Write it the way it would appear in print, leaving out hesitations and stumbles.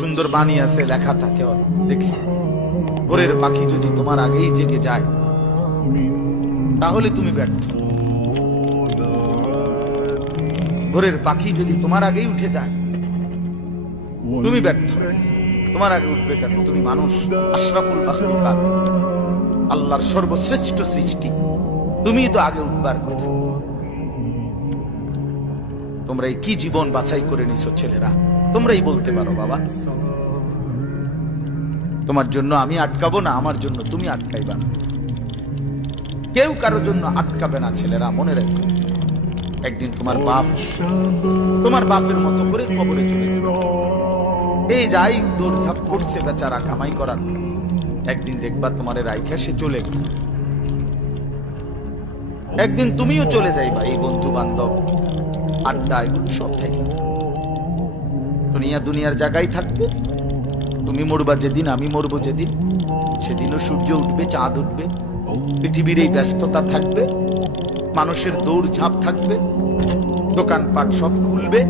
সুন্দর বাণী আছে, লেখা থাকে, দেখছি ভোরের পাখি যদি তোমার আগেই জেগে যায় তাহলে তুমি ব্যর্থ। ভোরের পাখি যদি তোমার আগেই উঠে যায় তুমি ব্যর্থ। তোমার আগে উঠবে কেন? তুমি মানুষ, আশরাফুল মাখলুকাত, আল্লাহর সর্বশ্রেষ্ঠ সৃষ্টি, তুমি তো আগে উঠবার কথা। তোমরা এই কি জীবন বাছাই করে নিছো ছেলেরা? তোমরাই বলতে পারো বাবা। তোমার জন্য আমি আটকাবো না, আমার জন্য তুমি আটকাইবা না। কেউ কারো জন্য আটকাবে না ছেলেরা, মনে রাখো। একদিন তোমার বাপ তোমার বাপের মতো করে কবরে চলে যাবে। এই যাই দৌড়ঝাঁপ করছে বেচারা কামাই করার, একদিন দেখবা তোমার রাইখা সে চলে গেছে। একদিন তুমিও চলে যাইবা। এই বন্ধু বান্ধব আড্ডা এগুলো সব থেকে দুনিয়ার জায়গায় থাকবে। তুমি মরবা যেদিন, আমি মরবো যেদিন, সেদিনও সূর্য উঠবে, চাঁদ উঠবে, পৃথিবীর এই ব্যস্ততা থাকবে, মানুষের দৌড় ঝাঁপ থাকবে, দোকানপাট সব খুলবে,